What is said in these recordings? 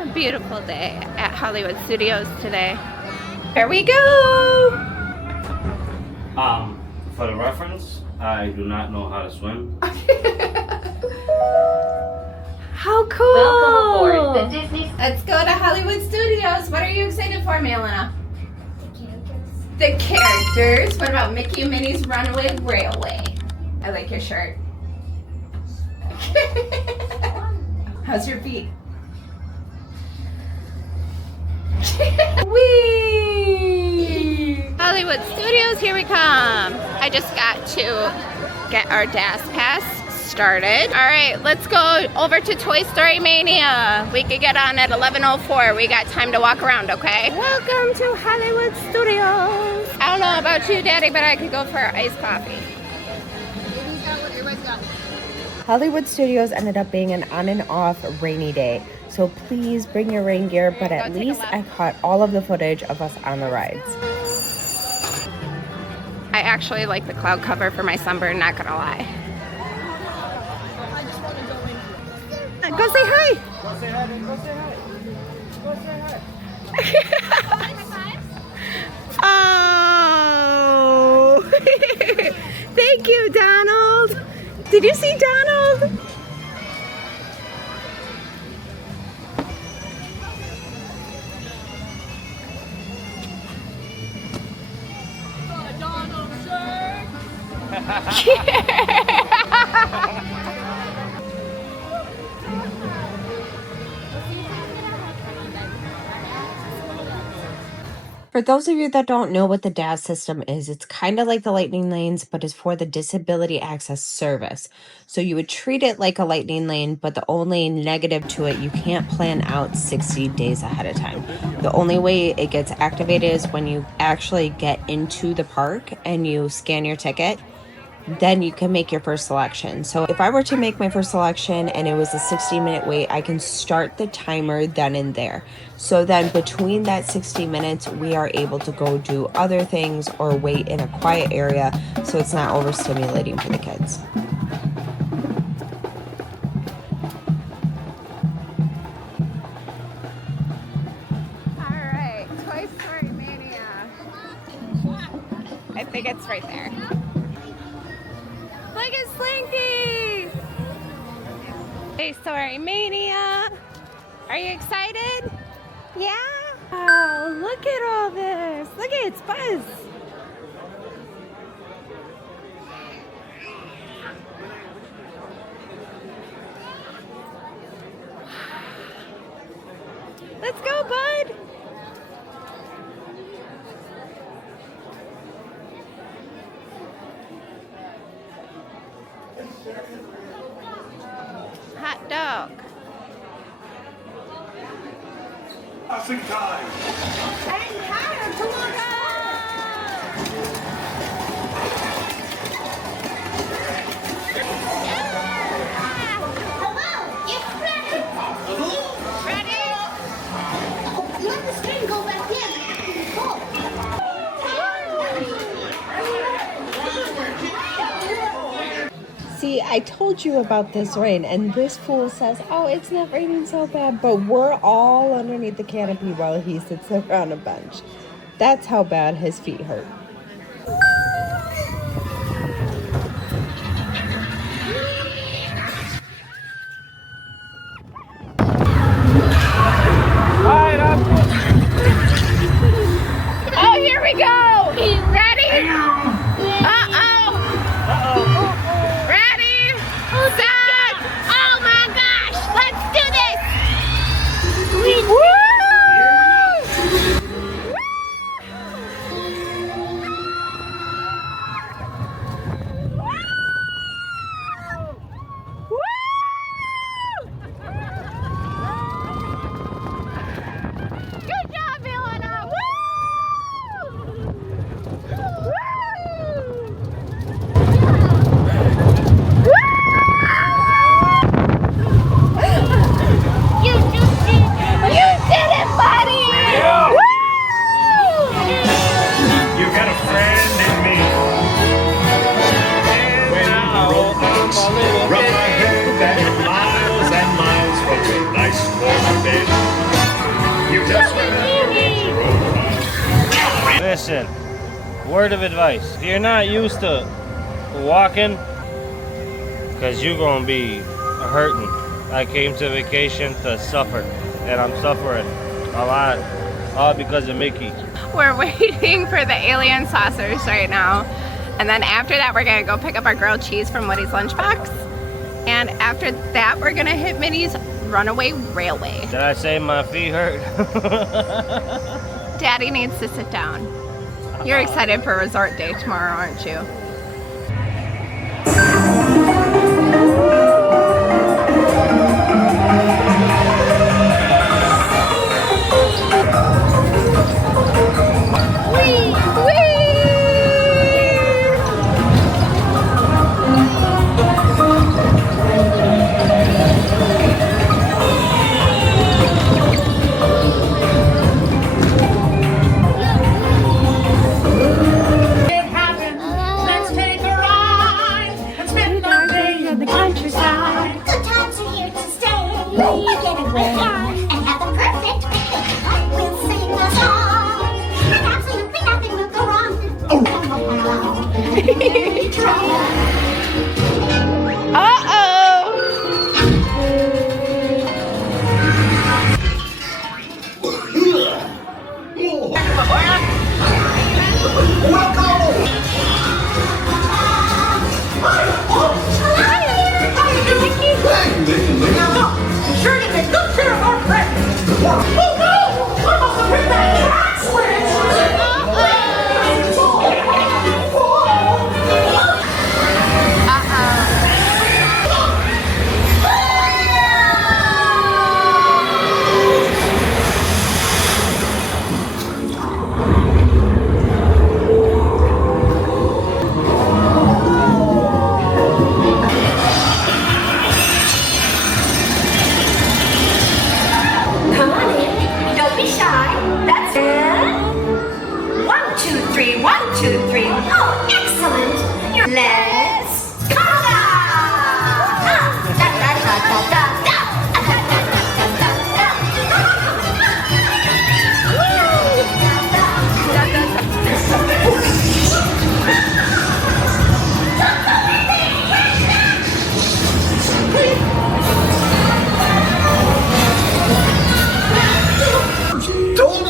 A beautiful day at Hollywood Studios today. Here we go! For the reference, I do not know how to swim. How cool! Welcome aboard the Disney. Let's go to Hollywood Studios. What are you excited for, Melina? The characters. What about Mickey and Minnie's Runaway Railway? I like your shirt. How's your feet? Whee! Hollywood Studios, here we come. I just got to get our DAS pass started. All right, let's go over to Toy Story Mania. We could get on at 11:04. We got time to walk around, okay? Welcome to Hollywood Studios. I don't know about you, Daddy, but I could go for iced coffee. Hollywood Studios ended up being an on and off rainy day, so please bring your rain gear, but at least I caught all of the footage of us on the rides. I actually like the cloud cover for my sunburn, not gonna lie. Go say hi! Go say hi, go say hi. Go say hi. Oh! Thank you, Donald! Did you see Donald? Donald shirt. For those of you that don't know what the DAS system is, it's kind of like the Lightning Lanes, but it's for the Disability Access Service. So you would treat it like a Lightning Lane, but the only negative to it, you can't plan out 60 days ahead of time. The only way it gets activated is when you actually get into the park and you scan your ticket. Then you can make your first selection. So if I were to make my first selection and it was a 60-minute wait, I can start the timer then and there. So then between that 60 minutes, we are able to go do other things or wait in a quiet area so it's not overstimulating for the kids. All right, Toy Story Mania. I think it's right there. Look at Slinky! Toy Story Mania. Are you excited? Yeah? Oh, look at all this. Look at it's Buzz. Let's go, bud. Hot dog. Passing time. And higher tomorrow. Hello, it's ready. Ready? Let the screen go back in. Go. See, I told you about this rain, and this fool says, oh, it's not raining so bad, but we're all underneath the canopy while he sits there on a bench. That's how bad his feet hurt. Oh, here we go. Ready? Uh-oh. Ready? Set. Oh my gosh. Let's do this. Woo! Listen, word of advice. If you're not used to walking, because you're going to be hurting. I came to vacation to suffer, and I'm suffering a lot, all because of Mickey. We're waiting for the alien saucers right now. And then after that, we're gonna go pick up our grilled cheese from Woody's lunchbox. And after that, we're gonna hit Minnie's Runaway Railway. Did I say my feet hurt? Daddy needs to sit down. You're excited for resort day tomorrow, aren't you?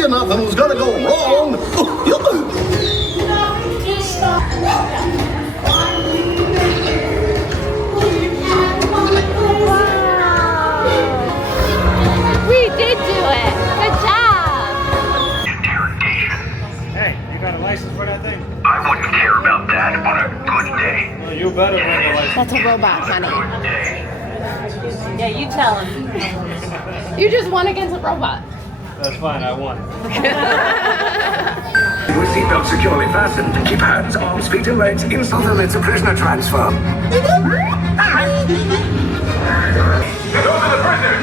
Nothing was gonna go wrong. We did do it. Good job. Hey, you got a license for that thing? I wouldn't care about that on a good day. Well, you better bring a license. That's a robot, honey. Yeah, you tell him. You just won against a robot. That's fine, I won. With seatbelt securely fastened, keep hands, arms, feet, and legs in. Other it's a prisoner transfer. Get over the prisoner!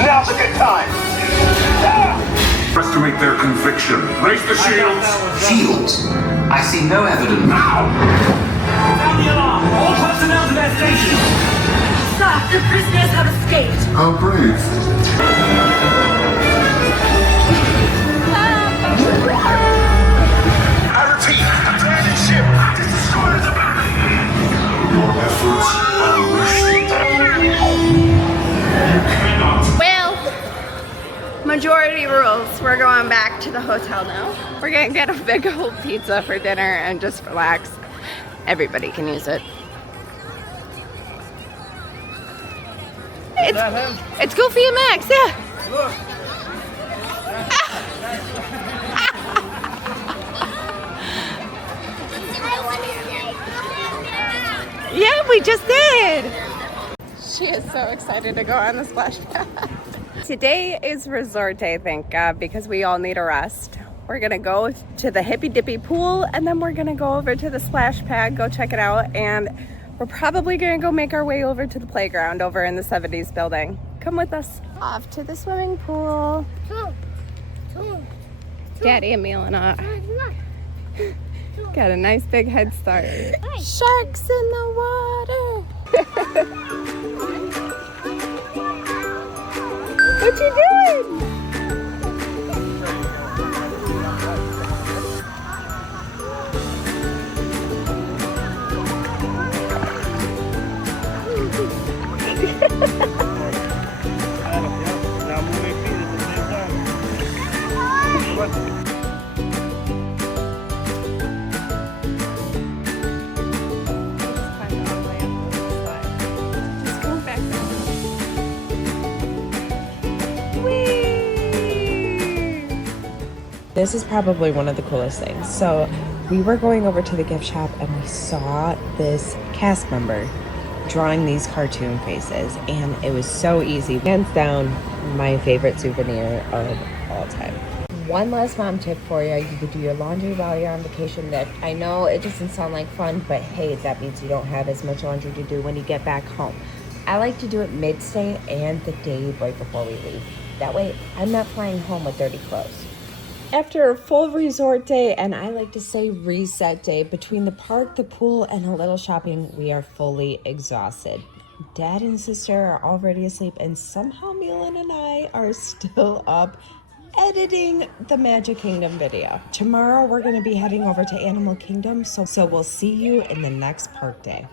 Now's a good time. Estimate their conviction. Raise the shields. Shields? I see no evidence. Now! Sound the alarm! All personnel to their stations! Sir, the prisoners have escaped! How brave. I repeat, abandon ship. Destroy the battle. Your efforts are wasted. Well, majority rules. We're going back to the hotel now. We're gonna get a big old pizza for dinner and just relax. Everybody can use it. It's Goofy and Max, yeah. Look. Yeah, we just did. She is so excited to go on the splash pad. Today is resort day, thank God, because we all need a rest. We're gonna go to the hippy dippy pool and then we're gonna go over to the splash pad, go check it out, and we're probably gonna go make our way over to the playground over in the 70s building. Come with us. Off to the swimming pool. Daddy and Milana got a nice big head start. Sharks in the water. This is probably one of the coolest things. So we were going over to the gift shop and we saw this cast member drawing these cartoon faces, and it was so easy. Hands down, my favorite souvenir of all time. One last mom tip for you. You could do your laundry while you're on vacation. That I know it doesn't sound like fun, but hey, that means you don't have as much laundry to do when you get back home. I like to do it mid-stay and the day right before we leave. That way, I'm not flying home with dirty clothes. After a full resort day, and I like to say reset day, between the park, the pool, and a little shopping, we are fully exhausted. Dad and sister are already asleep, and somehow Milan and I are still up editing the Magic Kingdom video. Tomorrow, we're going to be heading over to Animal Kingdom, so we'll see you in the next park day.